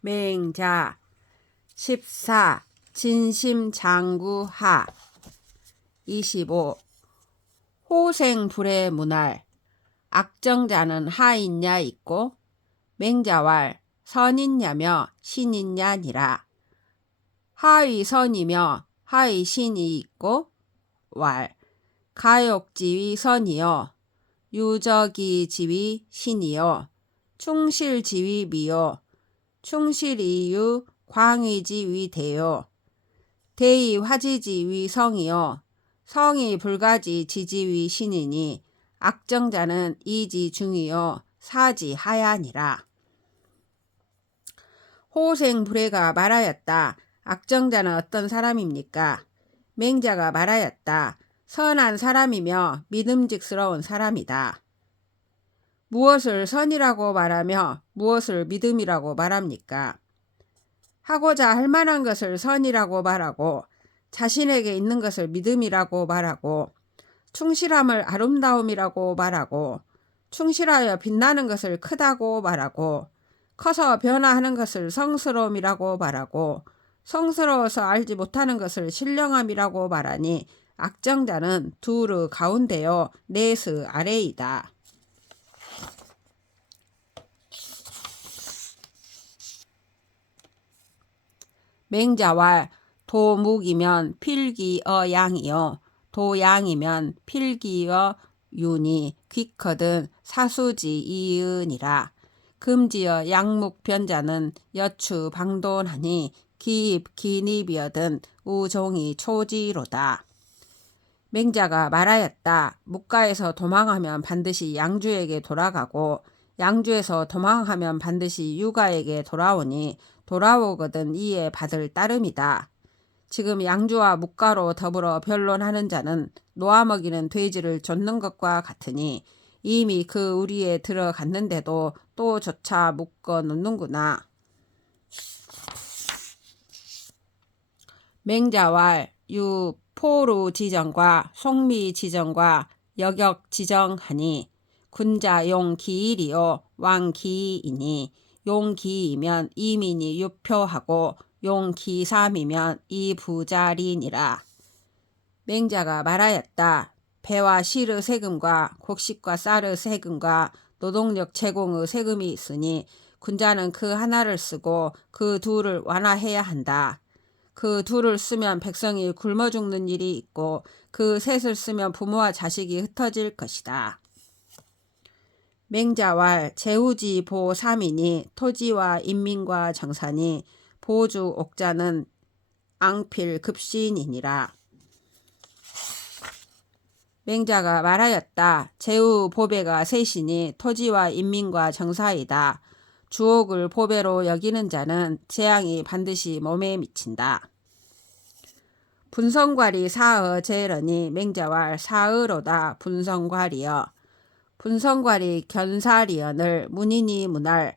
맹자 14. 진심장구하 25. 호생불의 문할 악정자는 하있냐 있고 맹자왈 선있냐며 신있냐니라. 하위선이며 하위신이 있고 왈 가욕지위 선이요 유적이지위 신이요 충실지위 미요 충실이유 광의지위 대요 대의화지지위 성이요 성이 불가지 지지위 신이니 악정자는 이지중이요 사지하야니라. 호생불회가 말하였다. 악정자는 어떤 사람입니까? 맹자가 말하였다. 선한 사람이며 믿음직스러운 사람이다. 무엇을 선이라고 말하며 무엇을 믿음이라고 말합니까? 하고자 할 만한 것을 선이라고 말하고 자신에게 있는 것을 믿음이라고 말하고 충실함을 아름다움이라고 말하고 충실하여 빛나는 것을 크다고 말하고 커서 변화하는 것을 성스러움이라고 말하고 성스러워서 알지 못하는 것을 신령함이라고 말하니 악정자는 두르 가운데요 넷의 아래이다. 맹자왈 도묵이면 필기어 양이요 도양이면 필기어 윤이 귀거든 사수지 이은이라. 금지어 양묵변자는 여추 방돈하니 기입 기입이여든 우종이 초지로다. 맹자가 말하였다. 묵가에서 도망하면 반드시 양주에게 돌아가고 양주에서 도망하면 반드시 유가에게 돌아오니 돌아오거든 이에 받을 따름이다. 지금 양주와 묵가로 더불어 변론하는 자는 놓아먹이는 돼지를 쫓는 것과 같으니 이미 그 우리에 들어갔는데도 또 조차 묶어 놓는구나. 맹자왈 유포루 지정과 송미 지정과 여격 지정하니 군자 용 기일이요 왕 기이니 용 기이면 이민이 유표하고 용 기삼이면 이부자리니라. 맹자가 말하였다. 배와 실의 세금과 곡식과 쌀의 세금과 노동력 제공의 세금이 있으니 군자는 그 하나를 쓰고 그 둘을 완화해야 한다. 그 둘을 쓰면 백성이 굶어 죽는 일이 있고 그 셋을 쓰면 부모와 자식이 흩어질 것이다. 맹자왈 제후지 보삼이니 토지와 인민과 정산이 보주 옥자는 앙필 급신이니라. 맹자가 말하였다. 제후 보배가 셋이니 토지와 인민과 정사이다. 주옥을 보배로 여기는 자는 재앙이 반드시 몸에 미친다. 분성괄이 사의 제러니 맹자왈 사의로다 분성괄이여. 분성괄이 견살이여늘 문인이 문할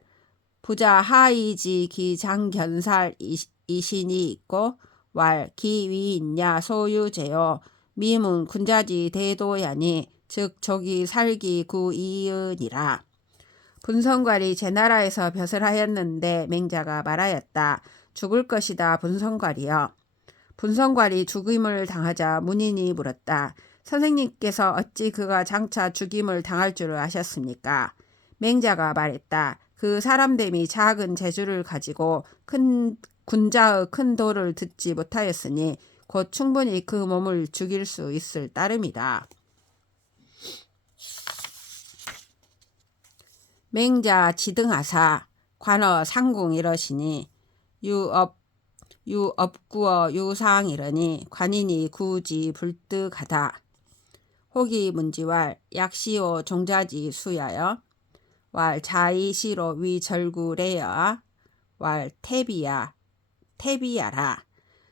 부자 하이지 기장견살 이신이 있고 왈 기위 있냐 소유제요 미문 군자지 대도야니 즉 조기 살기 구이은이라. 분성괄이 제나라에서 벼슬 하였는데 맹자가 말하였다. 죽을 것이다 분성괄이여. 분성괄이 죽임을 당하자 문인이 물었다. 선생님께서 어찌 그가 장차 죽임을 당할 줄을 아셨습니까? 맹자가 말했다. 그 사람됨이 작은 재주를 가지고 큰 군자의 큰 도를 듣지 못하였으니 곧 충분히 그 몸을 죽일 수 있을 따름이다. 맹자 지등하사 관어 상궁 이러시니 유업구어 유상 이러니 관인이 구지 불득하다. 혹이 문지왈 약시오 종자지 수야여 왈 자이시로 위절구레여 왈 태비야라.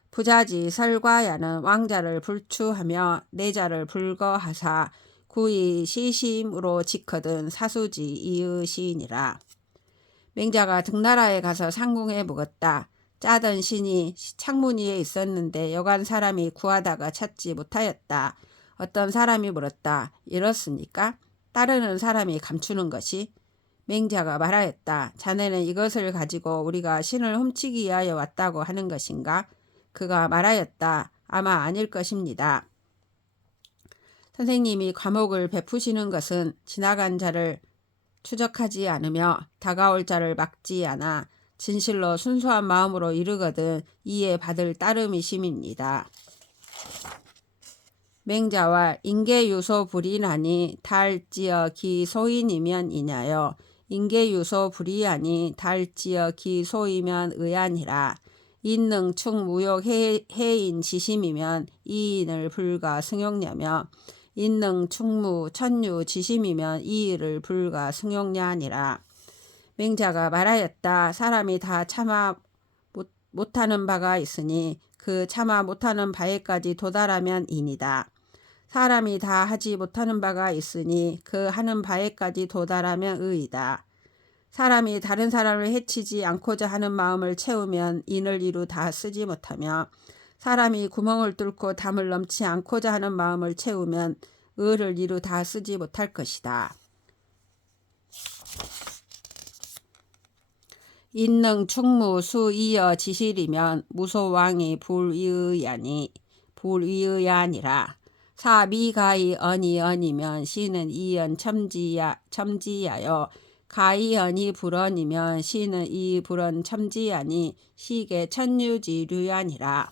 부자지 설과야는 왕자를 불추하며 내자를 불거하사 구이 시심으로 지거든 사수지 이의시니라. 맹자가 등나라에 가서 상궁에 묵었다. 짜던 신이 창문 위에 있었는데 여간 사람이 구하다가 찾지 못하였다. 어떤 사람이 물었다. 이렇습니까? 따르는 사람이 감추는 것이? 맹자가 말하였다. 자네는 이것을 가지고 우리가 신을 훔치기 위하여 왔다고 하는 것인가? 그가 말하였다. 아마 아닐 것입니다. 선생님이 과목을 베푸시는 것은 지나간 자를 추적하지 않으며 다가올 자를 막지 않아 진실로 순수한 마음으로 이르거든 이에 받을 따름이심입니다. 맹자와 인계유소 불이나니 달지어 기소인이면 이냐요. 인계유소 불이하니 달지어 기소이면 의아니라. 인능 충무욕 해인 지심이면 이인을 불가 승용냐며 인능 충무 천유 지심이면 이의를 불가 승용냐니라. 맹자가 말하였다. 사람이 다 참아 못하는 바가 있으니 그 참아 못하는 바에까지 도달하면 인이다. 사람이 다 하지 못하는 바가 있으니 그 하는 바에까지 도달하면 의이다. 사람이 다른 사람을 해치지 않고자 하는 마음을 채우면 인을 이루 다 쓰지 못하며 사람이 구멍을 뚫고 담을 넘지 않고자 하는 마음을 채우면 의를 이루 다 쓰지 못할 것이다. 인능 충무 수이어 지실이면 무소왕이 불의의하니라. 사미가이 언이언이면 시는 이언 첨지야여 가이언이 불언이면 시는 이 불언 첨지야니 시계 천유지류야니라.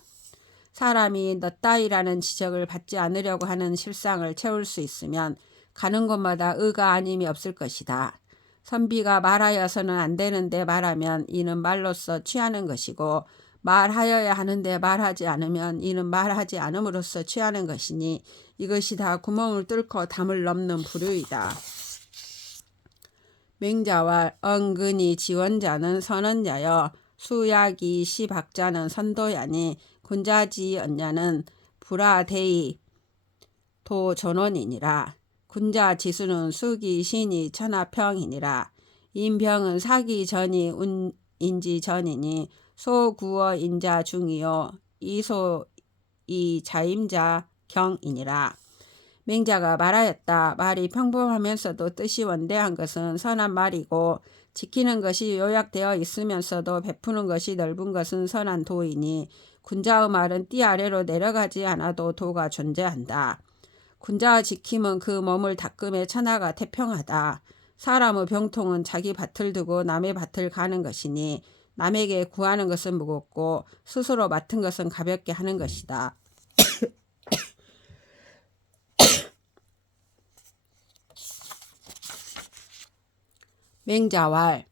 사람이 너 따위라는 지적을 받지 않으려고 하는 실상을 채울 수 있으면 가는 곳마다 의가 아님이 없을 것이다. 선비가 말하여서는 안 되는데 말하면 이는 말로써 취하는 것이고 말하여야 하는데 말하지 않으면 이는 말하지 않음으로써 취하는 것이니 이것이 다 구멍을 뚫고 담을 넘는 부류이다. 맹자와 은근히 지원자는 선언자여 수약이 시박자는 선도야니 군자지 언냐는 불화대의 도전원이니라. 군자 지수는 수기 신이 천하평이니라. 인병은 사기 전이 운인지 전이니 소구어 인자 중이요 이소이 자임자 경이니라. 맹자가 말하였다. 말이 평범하면서도 뜻이 원대한 것은 선한 말이고 지키는 것이 요약되어 있으면서도 베푸는 것이 넓은 것은 선한 도이니 군자의 말은 띠 아래로 내려가지 않아도 도가 존재한다. 군자의 지킴은 그 몸을 닦음에 천하가 태평하다. 사람의 병통은 자기 밭을 두고 남의 밭을 가는 것이니 남에게 구하는 것은 무겁고 스스로 맡은 것은 가볍게 하는 것이다. 맹자왈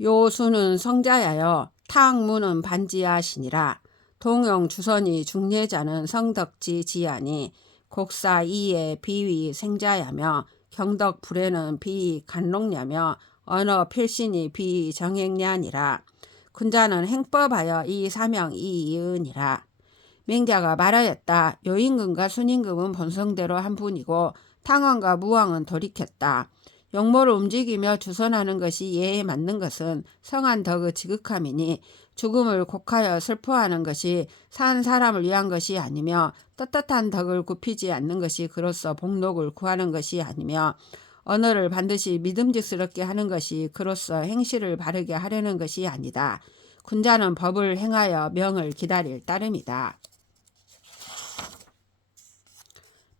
요수는 성자야여 탕무는 반지하시니라. 동영 주선이 중례자는 성덕지 지하니 곡사 이에 비위 생자야며 경덕 불에는 비위 간록냐며 언어 필신이 비위 정행냐니라. 군자는 행법하여 이 사명 이이은이라. 맹자가 말하였다. 요임금과 순임금은 본성대로 한 분이고 탕왕과 무왕은 돌이켰다. 영모를 움직이며 주선하는 것이 예에 맞는 것은 성한 덕의 지극함이니 죽음을 곡하여 슬퍼하는 것이 산 사람을 위한 것이 아니며 떳떳한 덕을 굽히지 않는 것이 그로써 복록을 구하는 것이 아니며 언어를 반드시 믿음직스럽게 하는 것이 그로써 행실을 바르게 하려는 것이 아니다. 군자는 법을 행하여 명을 기다릴 따름이다.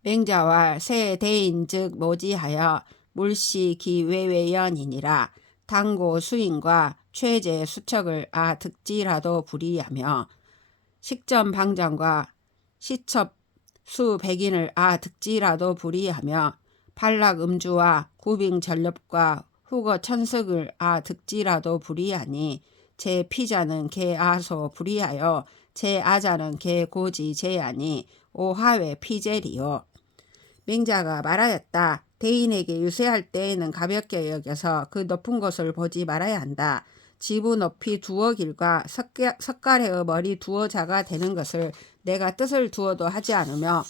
맹자와 세대인 즉 모지하여 물시 기외외연이니라. 당고 수인과 최제 수척을 득지라도 불이하며 식전 방장과 시첩 수백인을 득지라도 불이하며 발락 음주와 구빙 전렵과 후거 천석을 득지라도 불이하니 제 피자는 개 아소 불이하여 제 아자는 개 고지 제하니 오하외 피제리요. 맹자가 말하였다. 대인에게 유세할 때에는 가볍게 여겨서 그 높은 곳을 보지 말아야 한다. 지부 높이 두어 길과 석가래의 머리 두어 자가 되는 것을 내가 뜻을 두어도 하지 않으며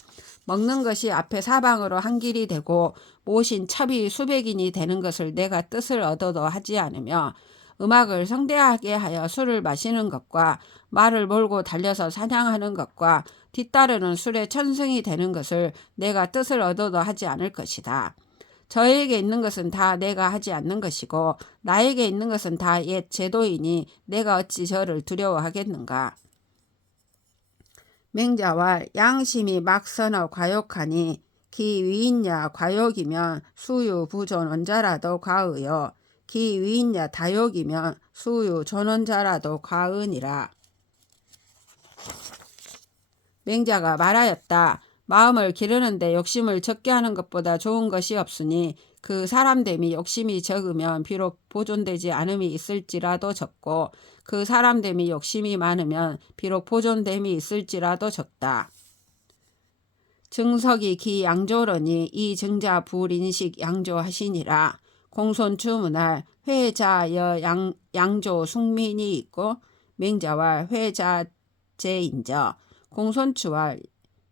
먹는 것이 앞에 사방으로 한 길이 되고 모신 첩이 수백인이 되는 것을 내가 뜻을 얻어도 하지 않으며 음악을 성대하게 하여 술을 마시는 것과 말을 몰고 달려서 사냥하는 것과 뒤따르는 술에 천승이 되는 것을 내가 뜻을 얻어도 하지 않을 것이다. 저에게 있는 것은 다 내가 하지 않는 것이고 나에게 있는 것은 다 옛 제도이니 내가 어찌 저를 두려워하겠는가. 맹자왈 양심이 막선어 과욕하니 기 위인야 과욕이면 수유 부존원자라도 과의요 기 위인야 다욕이면 수유 존원자라도 과은이라. 맹자가 말하였다. 마음을 기르는데 욕심을 적게 하는 것보다 좋은 것이 없으니 그 사람됨이 욕심이 적으면 비록 보존되지 않음이 있을지라도 적고 그 사람됨이 욕심이 많으면 비록 보존됨이 있을지라도 적다. 증석이 기 양조러니 이 증자 불인식 양조하시니라. 공손추문할 회자여 양조 숙민이 있고 맹자와 회자제인저 공손추할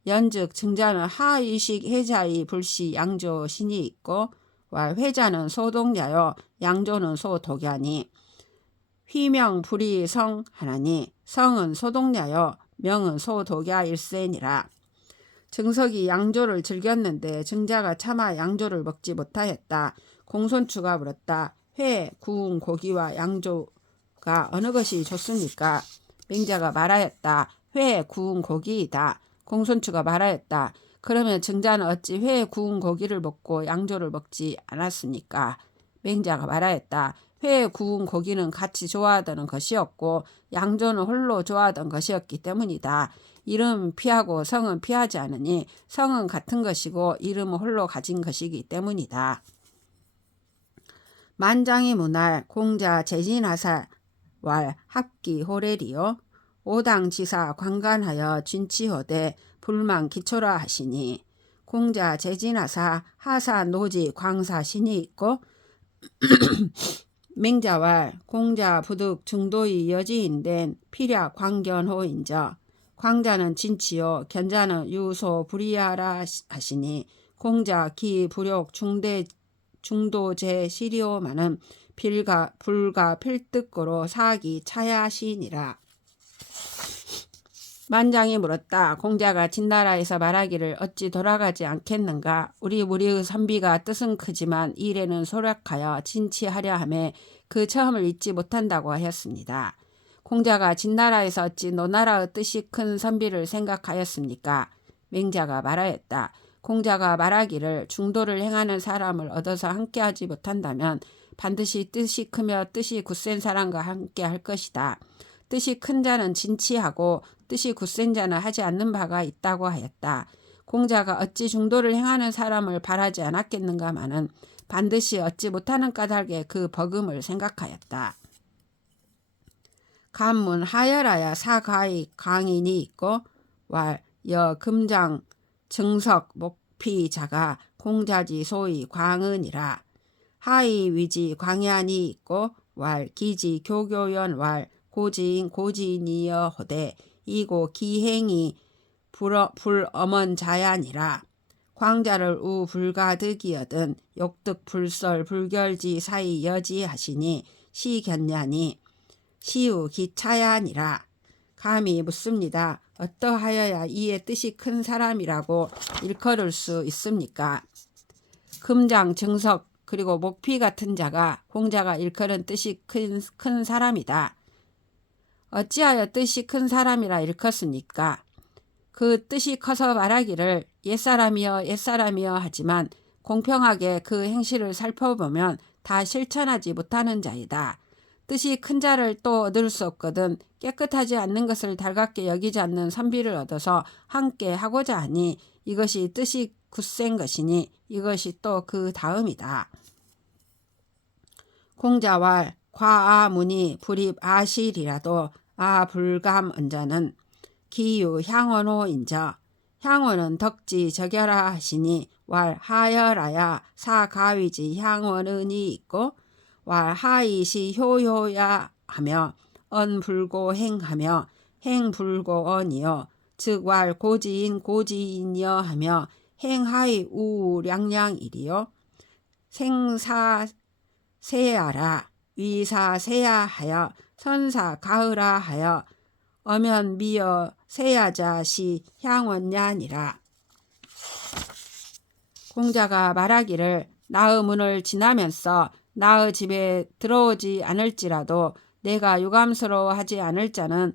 연즉 증자는 하의식 해자의 불시 양조 신이 있고 왈 회자는 소독야요 양조는 소독야니 휘명 불이 성 하나니 성은 소독야요 명은 소독야 일세니라. 증석이 양조를 즐겼는데 증자가 차마 양조를 먹지 못하였다. 공손추가 물었다. 회, 구운 고기와 양조가 어느 것이 좋습니까? 맹자가 말하였다. 회, 구운 고기이다. 공손추가 말하였다. 그러면 증자는 어찌 회, 구운 고기를 먹고 양조를 먹지 않았습니까? 맹자가 말하였다. 회, 구운 고기는 같이 좋아하던 것이었고 양조는 홀로 좋아하던 것이었기 때문이다. 이름은 피하고 성은 피하지 않으니 성은 같은 것이고 이름은 홀로 가진 것이기 때문이다. 만장이 문할 공자 재진하사 왈 합기 호래리요 오당지사 관간하여 진치호대 불만 기초라 하시니 공자 재진하사 하사 노지 광사 신이 있고 맹자왈 공자 부득 중도의 여지인된 필약 광견호인저 광자는 진치요 견자는 유소 불이하라 하시니 공자 기 불욕 중도제 시리오마는 불가 필득고로 사기 차야시니라. 만장이 물었다. 공자가 진나라에서 말하기를 어찌 돌아가지 않겠는가. 우리 무리의 선비가 뜻은 크지만 일에는 소략하여 진치하려 하매 그 처음을 잊지 못한다고 하였습니다. 공자가 진나라에서 어찌 노나라의 뜻이 큰 선비를 생각하였습니까? 맹자가 말하였다. 공자가 말하기를 중도를 행하는 사람을 얻어서 함께하지 못한다면 반드시 뜻이 크며 뜻이 굳센 사람과 함께 할 것이다. 뜻이 큰 자는 진치하고 뜻이 굳센 자는 하지 않는 바가 있다고 하였다. 공자가 어찌 중도를 행하는 사람을 바라지 않았겠는가마는 반드시 얻지 못하는 까닭에 그 버금을 생각하였다. 간문 하열하여 사가의 강인이 있고 왈 여 금장 증석 목피 자가 공자지 소위 광은이라. 하의 위지 광야니 있고 왈 기지 교교연 왈 고지인 고지인이여 호대 이고 기행이 불엄언 자야니라. 광자를 우 불가득이여든 욕득 불설 불결지 사이 여지하시니 시견냐니 시우 기차야니라. 감히 묻습니다. 어떠하여야 이의 뜻이 큰 사람이라고 일컬을 수 있습니까? 금장 증석 그리고 목피 같은 자가 공자가 일컬은 뜻이 큰 사람이다. 어찌하여 뜻이 큰 사람이라 일컫습니까? 그 뜻이 커서 말하기를 옛사람이여 옛사람이여 하지만 공평하게 그 행실을 살펴보면 다 실천하지 못하는 자이다. 뜻이 큰 자를 또 얻을 수 없거든 깨끗하지 않는 것을 달갑게 여기지 않는 선비를 얻어서 함께 하고자 하니 이것이 뜻이 굳센 것이니 이것이 또 그 다음이다. 공자왈 과아문이 불입 아실이라도 아불감 언자는 기유 향원호인저 향원은 덕지 적여라 하시니 왈 하열하야 사가위지 향원은이 있고 왈 하이시 효효야 하며 언불고 행하며 행불고 언이요 즉 왈 고지인 고지인이여 하며 행하이 우량량이리요 생사세야라 위사세야하여 선사가으라 하여 어면미여 세야자시 향원냐니라. 공자가 말하기를 나의 문을 지나면서 나의 집에 들어오지 않을지라도 내가 유감스러워하지 않을 자는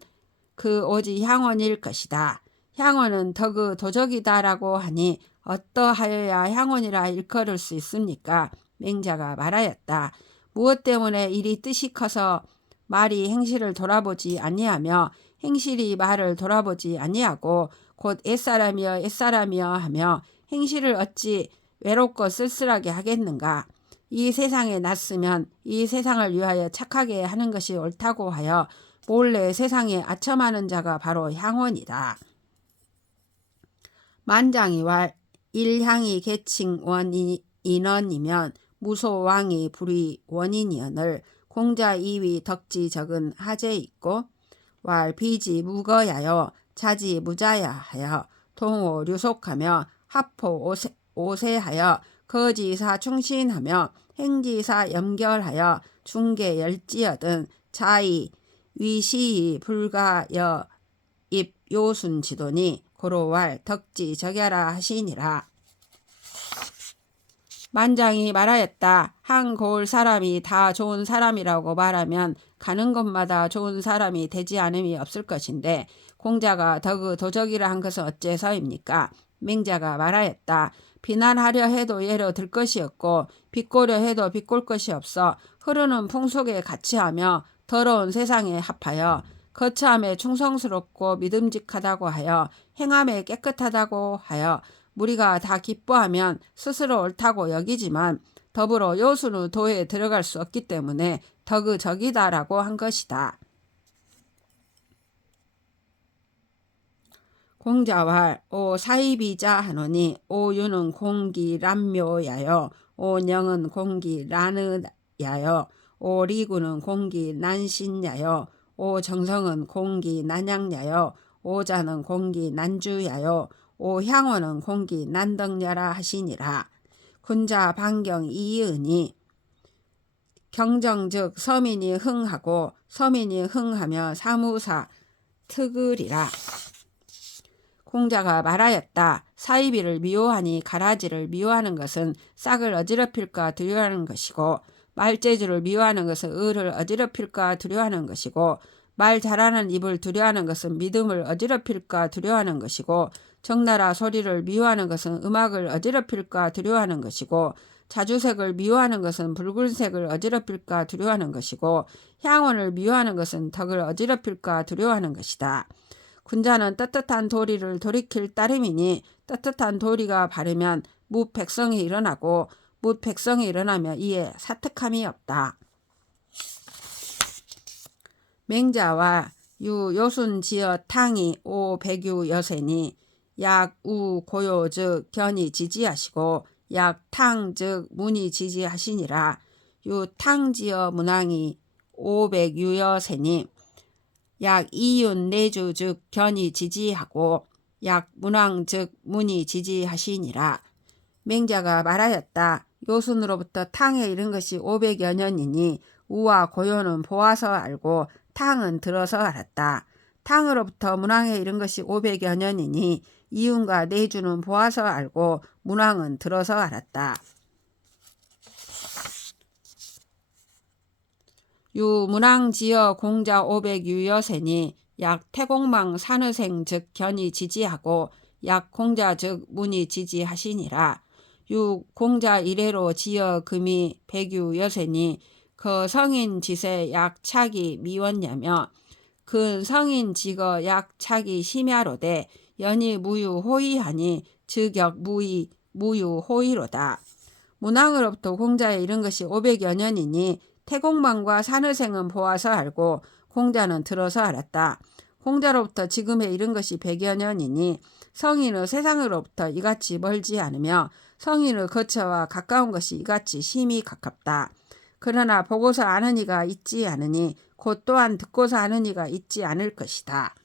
그 오직 향원일 것이다. 향원은 덕의 도적이다라고 하니 어떠하여야 향원이라 일컬을 수 있습니까? 맹자가 말하였다. 무엇 때문에 일이 뜻이 커서 말이 행실을 돌아보지 아니하며 행실이 말을 돌아보지 아니하고 곧 옛사람이여 옛사람이여 하며 행실을 어찌 외롭고 쓸쓸하게 하겠는가? 이 세상에 났으면 이 세상을 위하여 착하게 하는 것이 옳다고 하여 몰래 세상에 아첨하는 자가 바로 향원이다. 만장이왈 일향이 계칭 원인원이면 무소왕이 불의 원인이언을 공자 이위 덕지 적은 하재 있고 왈 비지 무거야여 자지 무자야 하여 동호 류속하며 합포 오세하여 거지사 충신하며 행지사 염결하여 중계 열지어든 자의 위시이 불가여 입 요순지도니 고로왈 덕지 적야라 하시니라. 만장이 말하였다. 한 고을 사람이 다 좋은 사람이라고 말하면 가는 곳마다 좋은 사람이 되지 않음이 없을 것인데 공자가 덕의 도적이라 한 것은 어째서입니까? 맹자가 말하였다. 비난하려 해도 예로 들 것이 없고 비꼬려 해도 비꼴 것이 없어 흐르는 풍속에 같이하며 더러운 세상에 합하여 거처함에 충성스럽고 믿음직하다고 하여 행함에 깨끗하다고 하여 무리가 다 기뻐하면 스스로 옳다고 여기지만 더불어 요순의 도에 들어갈 수 없기 때문에 덕의 적이다라고 한 것이다. 공자왈 오 사이비자 하노니 오유는 공기란묘야여 오령은 공기란의야여 오리구는 공기난신야여 오정성은 공기난양야여 오자는 공기난주야여 오향원은 공기난덕야라 하시니라. 군자 반경 이의니 경정 즉 서민이 흥하고 서민이 흥하며 사무사 특을이라. 공자가 말하였다. 사이비를 미워하니 가라지를 미워하는 것은 싹을 어지럽힐까 두려워하는 것이고 말재주를 미워하는 것은 을을 어지럽힐까 두려워하는 것이고 말 잘하는 입을 두려워하는 것은 믿음을 어지럽힐까 두려워하는 것이고 적나라 소리를 미워하는 것은 음악을 어지럽힐까 두려워하는 것이고 자주색을 미워하는 것은 붉은색을 어지럽힐까 두려워하는 것이고 향원을 미워하는 것은 덕을 어지럽힐까 두려워하는 것이다. 군자는 떳떳한 도리를 돌이킬 따름이니 떳떳한 도리가 바르면 무백성이 일어나고 무백성이 일어나며 이에 사특함이 없다. 맹자와 요순지어 탕이 오백유 여세니 약우 고요 즉 견이 지지하시고 약탕 즉 문이 지지하시니라. 유탕지어 문왕이 오백유여세니 약 이윤 내주 즉 견이 지지하고 약 문왕 즉 문이 지지하시니라. 맹자가 말하였다. 요순으로부터 탕에 이른 것이 500여 년이니 우와 고요는 보아서 알고 탕은 들어서 알았다. 탕으로부터 문왕에 이른 것이 500여 년이니 이윤과 내주는 보아서 알고 문왕은 들어서 알았다. 유문왕지어 공자 500유여세니 약 태공망 산의생 즉 견이 지지하고 약 공자 즉 문이 지지하시니라. 유 공자 이래로 지어 금이 백유여세니 그 성인 지세 약 차기 미원냐며 근 성인 지거 약 차기 심야로되 연이 무유 호의하니 즉역 무유 호의로다. 문왕으로부터 공자에 이른 것이 500여 년이니 태공망과 산의생은 보아서 알고 공자는 들어서 알았다. 공자로부터 지금에 이른 것이 100여 년이니 성인의 세상으로부터 이같이 멀지 않으며 성인의 거처와 가까운 것이 이같이 심히 가깝다. 그러나 보고서 아는 이가 있지 않으니 곧 또한 듣고서 아는 이가 있지 않을 것이다.